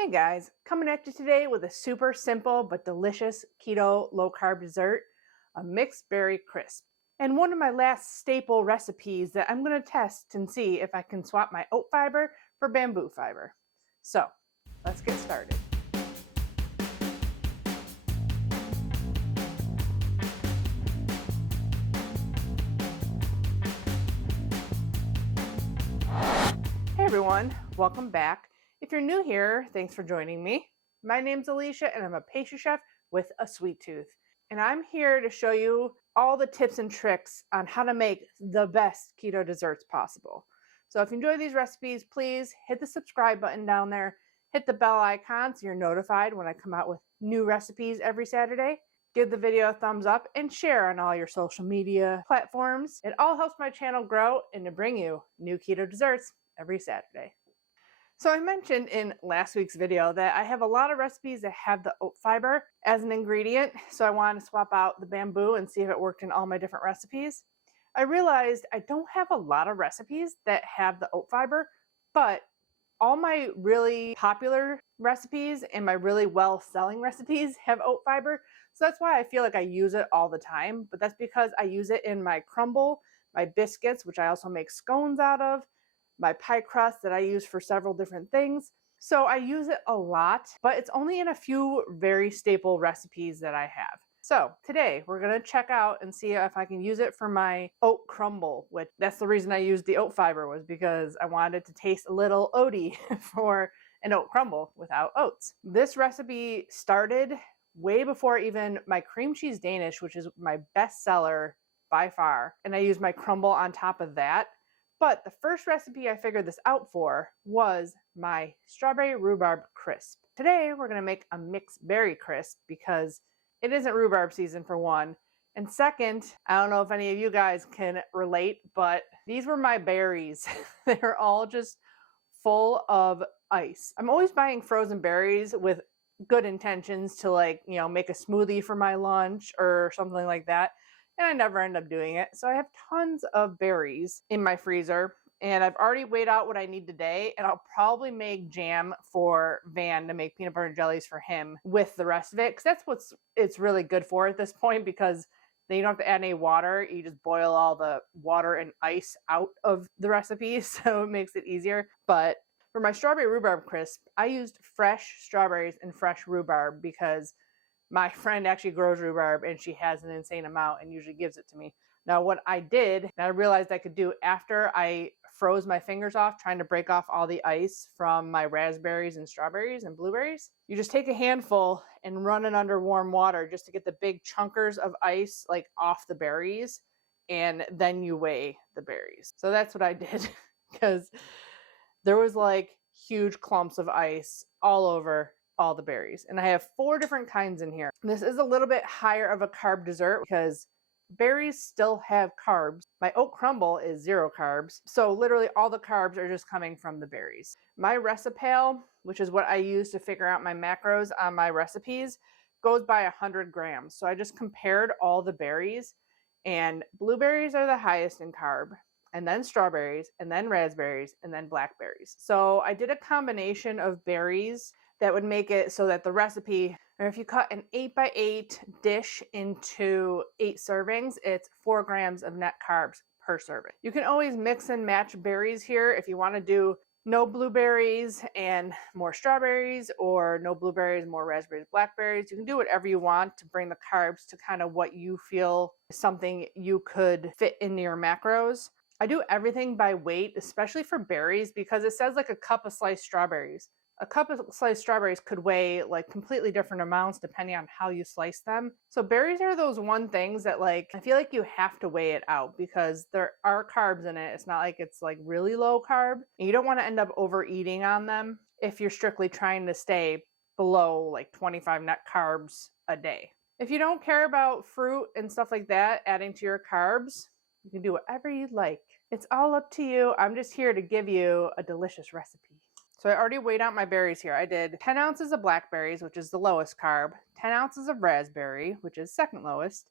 Hey guys, coming at you today with a super simple but delicious keto low carb dessert, a mixed berry crisp. And one of my last staple recipes that I'm going to test and see if I can swap my oat fiber for bamboo fiber. So, let's get started. Hey everyone, welcome back. If you're new here, thanks for joining me. My name's Alycia and I'm a pastry chef with a sweet tooth. And I'm here to show you all the tips and tricks on how to make the best keto desserts possible. So if you enjoy these recipes, please hit the subscribe button down there, hit the bell icon so you're notified when I come out with new recipes every Saturday. Give the video a thumbs up and share on all your social media platforms. It all helps my channel grow and to bring you new keto desserts every Saturday. So I mentioned in last week's video that I have a lot of recipes that have the oat fiber as an ingredient, so I wanted to swap out the bamboo and see if it worked in all my different recipes. I realized I don't have a lot of recipes that have the oat fiber, but all my really popular recipes and my really well-selling recipes have oat fiber, so that's why I feel like I use it all the time, but that's because I use it in my crumble, my biscuits, which I also make scones out of, my pie crust that I use for several different things. So I use it a lot, but it's only in a few very staple recipes that I have. So today we're going to check out and see if I can use it for my oat crumble, which that's the reason I used the oat fiber, was because I wanted it to taste a little oaty for an oat crumble without oats. This recipe started way before even my cream cheese Danish, which is my best seller by far. And I used my crumble on top of that. But the first recipe I figured this out for was my strawberry rhubarb crisp. Today we're going to make a mixed berry crisp because it isn't rhubarb season for one. And second, I don't know if any of you guys can relate, but these were my berries. They're all just full of ice. I'm always buying frozen berries with good intentions to make a smoothie for my lunch or something like that. And I never end up doing it. So I have tons of berries in my freezer, and I've already weighed out what I need today, and I'll probably make jam for Van to make peanut butter jellies for him with the rest of it, because that's what it's really good for at this point, because then you don't have to add any water. You just boil all the water and ice out of the recipe, so it makes it easier. But for my strawberry rhubarb crisp, I used fresh strawberries and fresh rhubarb because my friend actually grows rhubarb and she has an insane amount and usually gives it to me. Now what I did, and I realized I could do after I froze my fingers off trying to break off all the ice from my raspberries and strawberries and blueberries, you just take a handful and run it under warm water just to get the big chunkers of ice off the berries, and then you weigh the berries. So that's what I did because there was huge clumps of ice all over all the berries. And I have 4 different kinds in here. This is a little bit higher of a carb dessert because berries still have carbs. My oat crumble is 0 carbs. So literally all the carbs are just coming from the berries. My Recipe, which is what I use to figure out my macros on my recipes, goes by 100 grams. So I just compared all the berries, and blueberries are the highest in carb, and then strawberries, and then raspberries, and then blackberries. So I did a combination of berries that would make it so that the recipe, or if you cut an 8x8 dish into 8 servings, it's 4 grams of net carbs per serving. You can always mix and match berries here if you want to do no blueberries and more strawberries, or no blueberries, more raspberries, blackberries. You can do whatever you want to bring the carbs to kind of what you feel is something you could fit into your macros. I do everything by weight, especially for berries, because it says a cup of sliced strawberries. A cup of sliced strawberries could weigh completely different amounts depending on how you slice them. So berries are those one things that I feel like you have to weigh it out because there are carbs in it. It's not like it's really low carb. And you don't want to end up overeating on them if you're strictly trying to stay below 25 net carbs a day. If you don't care about fruit and stuff like that adding to your carbs, you can do whatever you like. It's all up to you. I'm just here to give you a delicious recipe. So I already weighed out my berries here. I did 10 ounces of blackberries, which is the lowest carb, 10 ounces of raspberry, which is second lowest,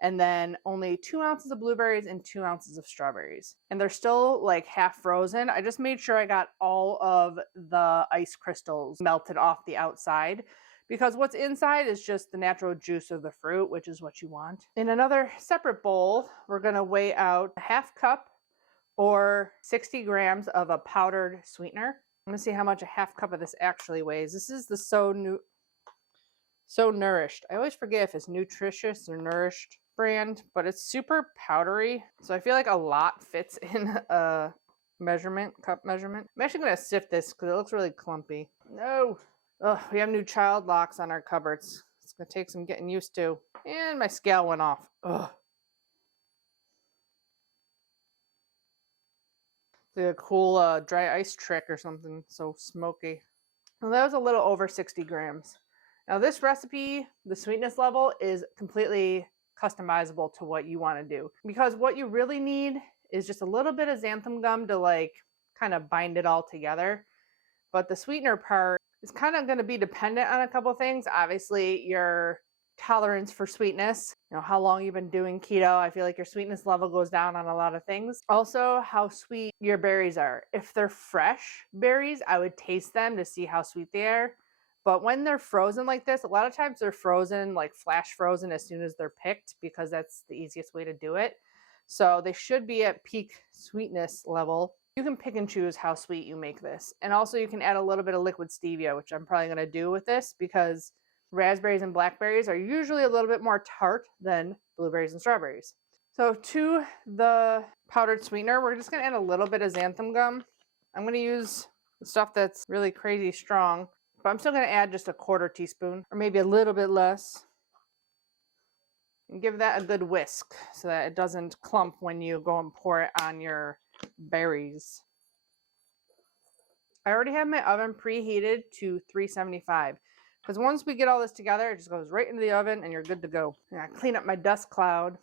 and then only 2 ounces of blueberries and 2 ounces of strawberries. And they're still like half frozen. I just made sure I got all of the ice crystals melted off the outside, because what's inside is just the natural juice of the fruit, which is what you want. In another separate bowl, we're gonna weigh out a half cup or 60 grams of a powdered sweetener. I'm gonna see how much a half cup of this actually weighs. This is the So Nourished. I always forget if it's nutritious or nourished brand, but it's super powdery. So I feel like a lot fits in a cup measurement. I'm actually gonna sift this because it looks really clumpy. No. Ugh, we have new child locks on our cupboards. It's gonna take some getting used to. And my scale went off. Ugh. It's like a cool dry ice trick or something. So smoky. Well, that was a little over 60 grams. Now this recipe, the sweetness level is completely customizable to what you want to do, because what you really need is just a little bit of xanthan gum to like kind of bind it all together. But the sweetener part is kind of going to be dependent on a couple things. Obviously, your tolerance for sweetness, how long you've been doing keto. I feel like your sweetness level goes down on a lot of things. Also, how sweet your berries are. If they're fresh berries, I would taste them to see how sweet they are. But when they're frozen like this, a lot of times they're frozen, like flash frozen as soon as they're picked, because that's the easiest way to do it. So they should be at peak sweetness level. You can pick and choose how sweet you make this. And also you can add a little bit of liquid stevia, which I'm probably going to do with this, because raspberries and blackberries are usually a little bit more tart than blueberries and strawberries. So to the powdered sweetener, we're just going to add a little bit of xanthan gum. I'm going to use the stuff that's really crazy strong, but I'm still going to add just a 1/4 teaspoon, or maybe a little bit less. And give that a good whisk so that it doesn't clump when you go and pour it on your berries. I already have my oven preheated to 375, because once we get all this together, it just goes right into the oven and you're good to go. And I clean up my dust cloud.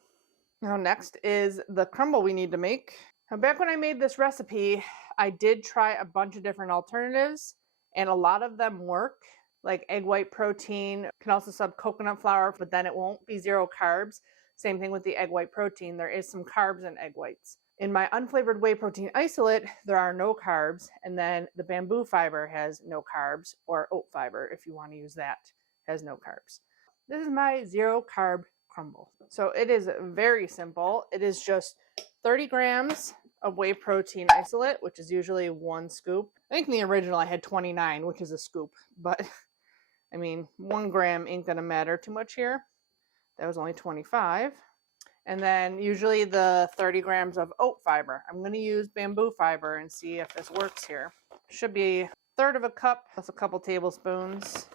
Now next is the crumble we need to make. Now back when I made this recipe, I did try a bunch of different alternatives, and a lot of them work. Like egg white protein, you can also sub coconut flour, but then it won't be 0 carbs. Same thing with the egg white protein. There is some carbs in egg whites. In my unflavored whey protein isolate, there are no carbs. And then the bamboo fiber has no carbs, or oat fiber, if you want to use that, has no carbs. This is my 0 carb crumble. So it is very simple. It is just 30 grams of whey protein isolate, which is usually 1 scoop. I think in the original I had 29, which is a scoop, but I mean, 1 gram ain't gonna matter too much here. That was only 25. And then usually the 30 grams of oat fiber. I'm gonna use bamboo fiber and see if this works here. Should be 1/3 cup plus a couple tablespoons.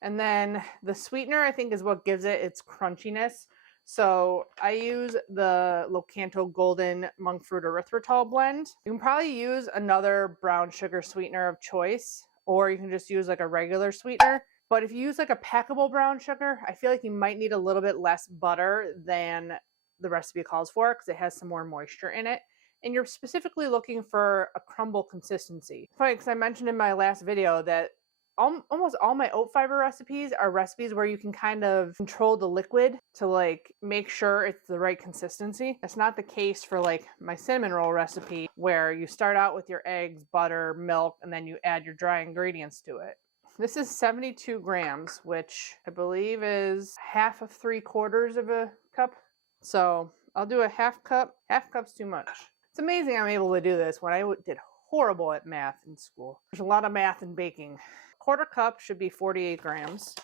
And then the sweetener, I think, is what gives it its crunchiness. So I use the Locanto Golden Monk Fruit Erythritol blend. You can probably use another brown sugar sweetener of choice, or you can just use like a regular sweetener. But if you use like a packable brown sugar, I feel like you might need a little bit less butter than the recipe calls for, because it has some more moisture in it. And you're specifically looking for a crumble consistency. Funny, because I mentioned in my last video that almost all my oat fiber recipes are recipes where you can kind of control the liquid to like make sure it's the right consistency. That's not the case for like my cinnamon roll recipe, where you start out with your eggs, butter, milk, and then you add your dry ingredients to it. This is 72 grams, which I believe is half of 3/4 of a cup. So I'll do a half cup. Half cup's too much. It's amazing I'm able to do this when I did horrible at math in school. There's a lot of math in baking. 1/4 cup should be 48 grams.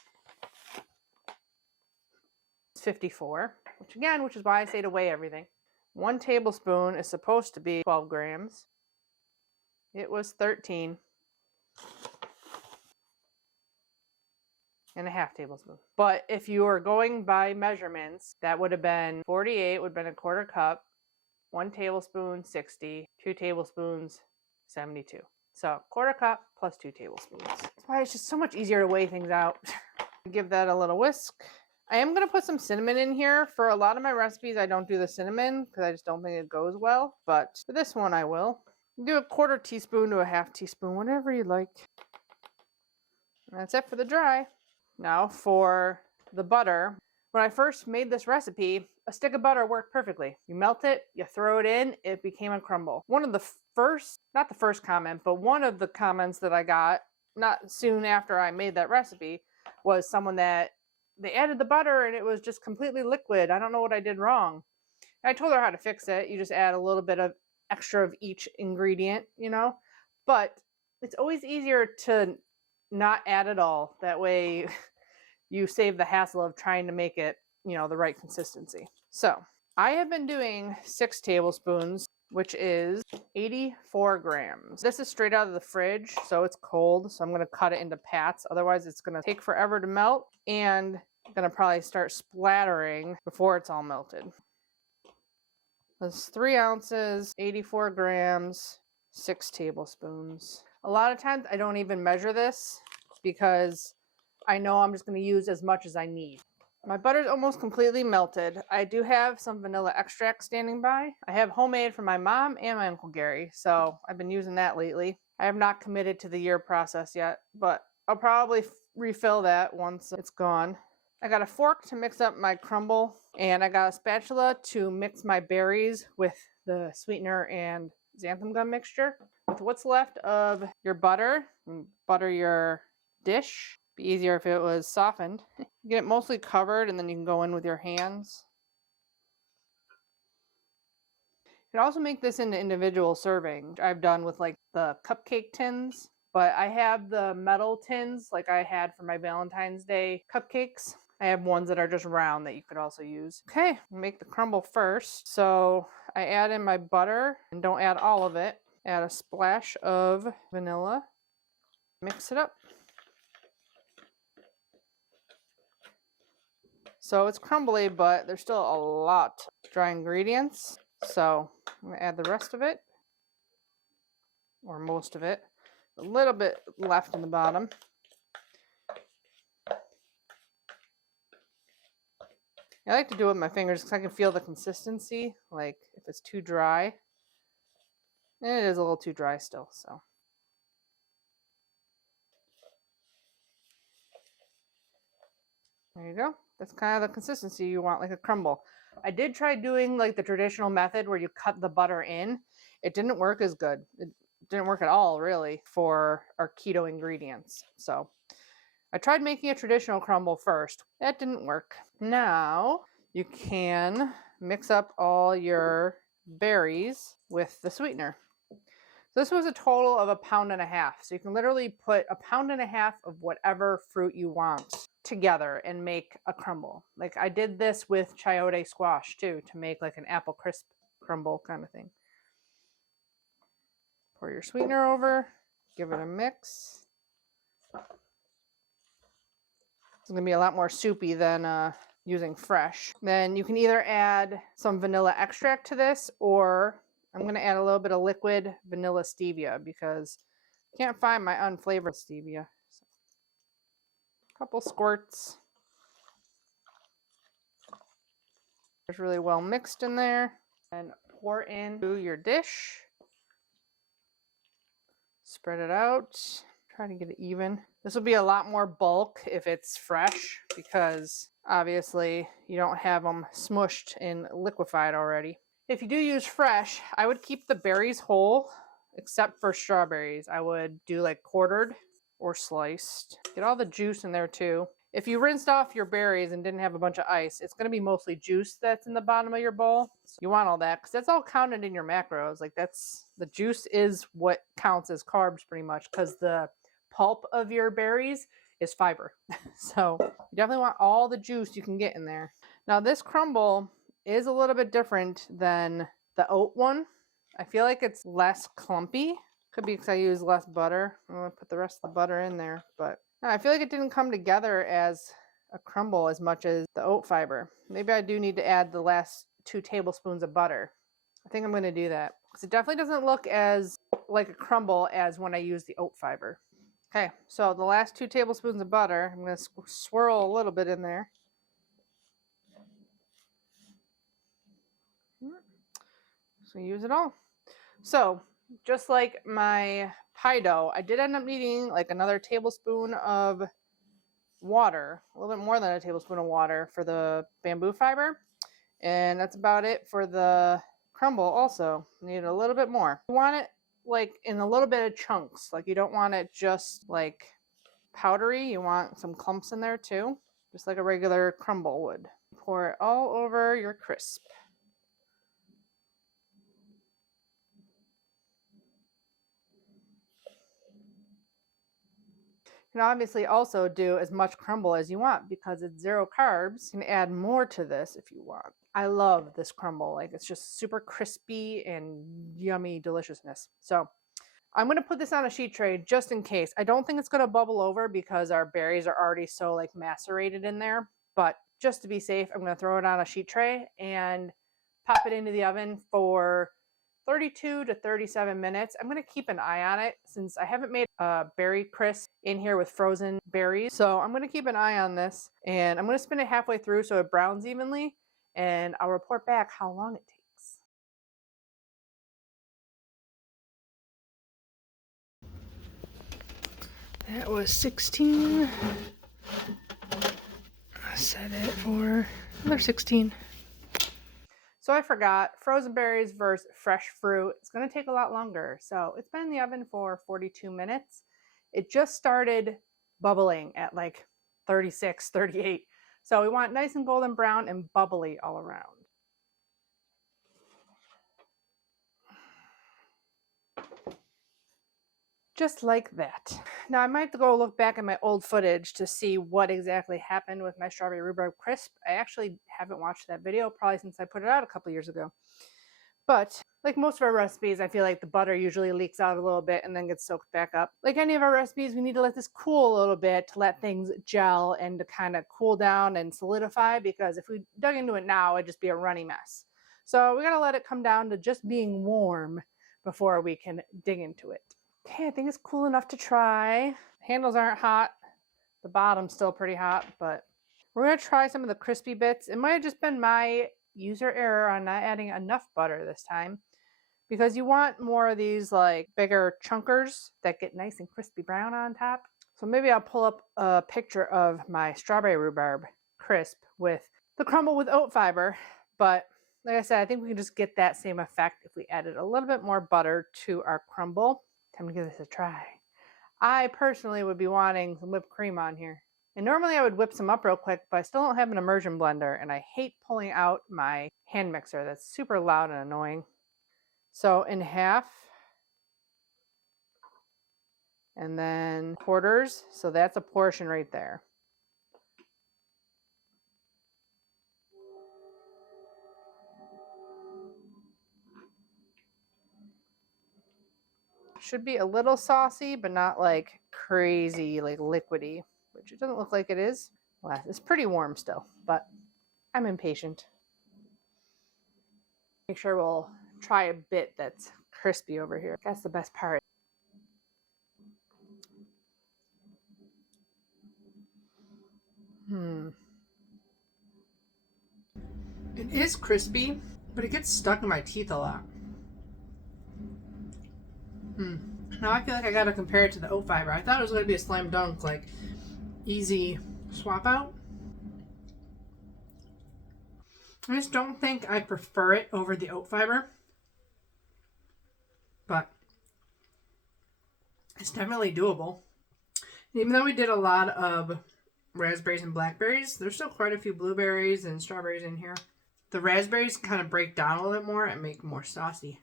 It's 54, which is why I say to weigh everything. 1 tablespoon is supposed to be 12 grams. It was 13. And a half tablespoon. But if you were going by measurements, that would have been 48, would have been a 1/4 cup, 1 tablespoon, 60, 2 tablespoons, 72. So 1/4 cup plus 2 tablespoons. That's why it's just so much easier to weigh things out. Give that a little whisk. I am going to put some cinnamon in here. For a lot of my recipes, I don't do the cinnamon because I just don't think it goes well. But for this one, I will. Do a 1/4 teaspoon to a half teaspoon, whatever you like. And that's it for the dry. Now for the butter, When I first made this recipe, a stick of butter worked perfectly. You melt it, you throw it in, it became a crumble. One of the first, not the first comment, but one of the comments that I got not soon after I made that recipe was someone that they added the butter and it was just completely liquid. I don't know what I did wrong. And I told her how to fix it. You just add a little bit of extra of each ingredient, you know, but it's always easier to not add it all. That way you save the hassle of trying to make it, you know, the right consistency. So I have been doing 6 tablespoons, which is 84 grams. This is straight out of the fridge, so it's cold. So I'm going to cut it into pats. Otherwise, it's going to take forever to melt, and I'm going to probably start splattering before it's all melted. That's 3 ounces, 84 grams, 6 tablespoons. A lot of times I don't even measure this because I know I'm just going to use as much as I need. My butter's almost completely melted. I do have some vanilla extract standing by. I have homemade from my mom and my Uncle Gary, so I've been using that lately. I have not committed to the year process yet, but I'll probably refill that once it's gone. I got a fork to mix up my crumble, and I got a spatula to mix my berries with the sweetener and xanthan gum mixture. With what's left of your butter, butter your dish. Be easier if it was softened. Get it mostly covered, and then you can go in with your hands. You can also make this into individual servings. I've done with like the cupcake tins, but I have the metal tins like I had for my Valentine's Day cupcakes. I have ones that are just round that you could also use. Okay, make the crumble first. So I add in my butter, and don't add all of it. Add a splash of vanilla. Mix it up. So it's crumbly, but there's still a lot of dry ingredients. So I'm going to add the rest of it, or most of it. A little bit left in the bottom. I like to do it with my fingers because I can feel the consistency, like if it's too dry. And it is a little too dry still, so. There you go. That's kind of the consistency you want, like a crumble. I did try doing like the traditional method where you cut the butter in. It didn't work as good. It didn't work at all, really, for our keto ingredients. So I tried making a traditional crumble first. That didn't work. Now you can mix up all your berries with the sweetener. So this was a total of 1.5 pounds. So you can literally put 1.5 pounds of whatever fruit you want together and make a crumble. Like I did this with chayote squash too, to make like an apple crisp crumble kind of thing. Pour your sweetener over, give it a mix. It's going to be a lot more soupy than using fresh. Then you can either add some vanilla extract to this, or I'm going to add a little bit of liquid vanilla stevia because I can't find my unflavored stevia. So, a couple squirts. It's really well mixed in there. And pour into your dish. Spread it out. Try to get it even. This will be a lot more bulk if it's fresh because obviously you don't have them smushed and liquefied already. If you do use fresh, I would keep the berries whole, except for strawberries. I would do like quartered or sliced. Get all the juice in there too. If you rinsed off your berries and didn't have a bunch of ice, it's going to be mostly juice that's in the bottom of your bowl. So you want all that because that's all counted in your macros. Like the juice is what counts as carbs pretty much because the pulp of your berries is fiber. So you definitely want all the juice you can get in there. Now this crumble is a little bit different than the oat one. I feel like it's less clumpy. Could be because I use less butter. I'm going to put the rest of the butter in there, but I feel like it didn't come together as a crumble as much as the oat fiber. Maybe I do need to add the last 2 tablespoons of butter. I think I'm going to do that because it definitely doesn't look as like a crumble as when I use the oat fiber. Okay, so the last 2 tablespoons of butter, I'm going to swirl a little bit in there. So use it all. So just like my pie dough, I did end up needing like another tablespoon of water, a little bit more than a tablespoon of water for the bamboo fiber. And that's about it for the crumble also. Need a little bit more. You want it like in a little bit of chunks. Like you don't want it just like powdery. You want some clumps in there too, just like a regular crumble would. Pour it all over your crisp. You can obviously also do as much crumble as you want because it's 0 carbs. You can add more to this if you want. I love this crumble. Like it's just super crispy and yummy deliciousness. So I'm going to put this on a sheet tray just in case. I don't think it's going to bubble over because our berries are already so like macerated in there. But just to be safe, I'm going to throw it on a sheet tray and pop it into the oven for 32 to 37 minutes. I'm going to keep an eye on it since I haven't made a berry crisp in here with frozen berries. So I'm going to keep an eye on this and I'm going to spin it halfway through so it browns evenly and I'll report back how long it takes. That was 16. I set it for another 16. So I forgot, frozen berries versus fresh fruit, it's going to take a lot longer. So it's been in the oven for 42 minutes. It just started bubbling at like 36, 38. So we want nice and golden brown and bubbly all around. Just like that. Now I might have to go look back at my old footage to see what exactly happened with my strawberry rhubarb crisp. I actually haven't watched that video probably since I put it out a couple years ago. But like most of our recipes, I feel like the butter usually leaks out a little bit and then gets soaked back up. Like any of our recipes, we need to let this cool a little bit to let things gel and to kind of cool down and solidify, because if we dug into it now, it'd just be a runny mess. So we gotta let it come down to just being warm before we can dig into it. Okay, I think it's cool enough to try. Handles aren't hot. The bottom's still pretty hot, but we're gonna try some of the crispy bits. It might have just been my user error on not adding enough butter this time, because you want more of these like bigger chunkers that get nice and crispy brown on top. So maybe I'll pull up a picture of my strawberry rhubarb crisp with the crumble with oat fiber. But like I said, I think we can just get that same effect if we added a little bit more butter to our crumble. Time to give this a try. I personally would be wanting some whipped cream on here. And normally I would whip some up real quick, but I still don't have an immersion blender, and I hate pulling out my hand mixer. That's super loud and annoying. So in half, and then quarters, so that's a portion right there. Should be a little saucy, but not like crazy, like liquidy, which it doesn't look like it is. Well, it's pretty warm still, but I'm impatient. Make sure we'll try a bit that's crispy over here. That's the best part. It is crispy, but it gets stuck in my teeth a lot. Now I feel like I gotta compare it to the oat fiber. I thought it was gonna be a slam dunk, like easy swap out. I just don't think I prefer it over the oat fiber, but it's definitely doable. Even though we did a lot of raspberries and blackberries, there's still quite a few blueberries and strawberries in here. The raspberries kind of break down a little bit more and make more saucy.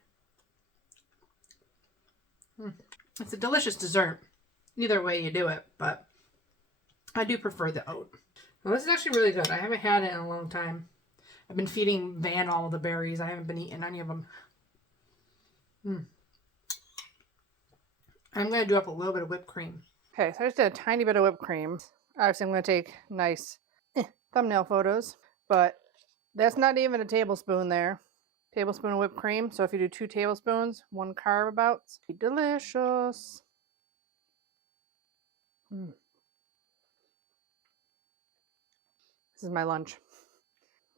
It's a delicious dessert, either way you do it, but I do prefer the oat. Well, this is actually really good. I haven't had it in a long time. I've been feeding Van all the berries. I haven't been eating any of them. I'm going to do up a little bit of whipped cream. Okay, so I just did a tiny bit of whipped cream. Obviously, I'm going to take nice thumbnail photos, but that's not even a tablespoon there. Tablespoon of whipped cream. So if you do 2 tablespoons, 1 carb about, it's delicious. This is my lunch.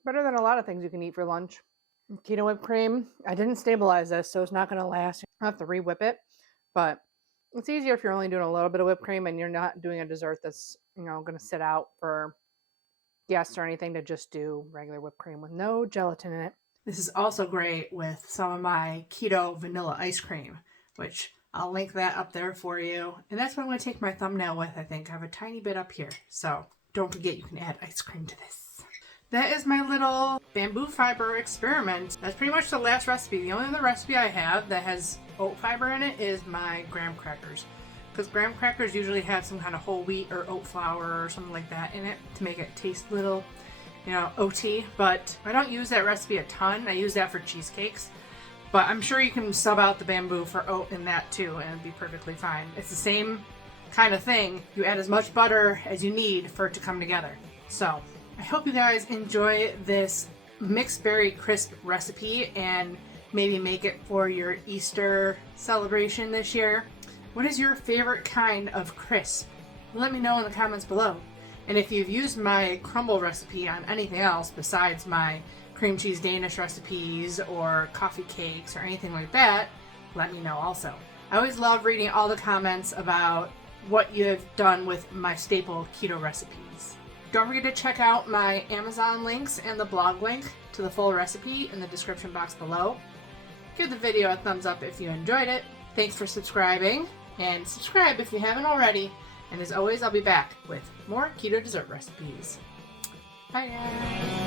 Better than a lot of things you can eat for lunch. Keto whipped cream. I didn't stabilize this, so it's not going to last. I'll have to re-whip it, but It's easier if you're only doing a little bit of whipped cream and you're not doing a dessert that's, going to sit out for guests or anything, to just do regular whipped cream with no gelatin in it. This is also great with some of my keto vanilla ice cream, which I'll link that up there for you. And that's what I'm going to take my thumbnail with, I think. I have a tiny bit up here. So don't forget you can add ice cream to this. That is my little bamboo fiber experiment. That's pretty much the last recipe. The only other recipe I have that has oat fiber in it is my graham crackers. Because graham crackers usually have some kind of whole wheat or oat flour or something like that in it to make it taste a little, oaty. But I don't use that recipe a ton. I use that for cheesecakes. But I'm sure you can sub out the bamboo for oat in that too, and it'd be perfectly fine. It's the same kind of thing. You add as much butter as you need for it to come together. So I hope you guys enjoy this mixed berry crisp recipe and maybe make it for your Easter celebration this year. What is your favorite kind of crisp? Let me know in the comments below. And if you've used my crumble recipe on anything else besides my cream cheese Danish recipes or coffee cakes or anything like that, let me know also. I always love reading all the comments about what you've done with my staple keto recipes. Don't forget to check out my Amazon links and the blog link to the full recipe in the description box below. Give the video a thumbs up if you enjoyed it. Thanks for subscribing, and subscribe if you haven't already. And as always, I'll be back with more keto dessert recipes. Bye guys!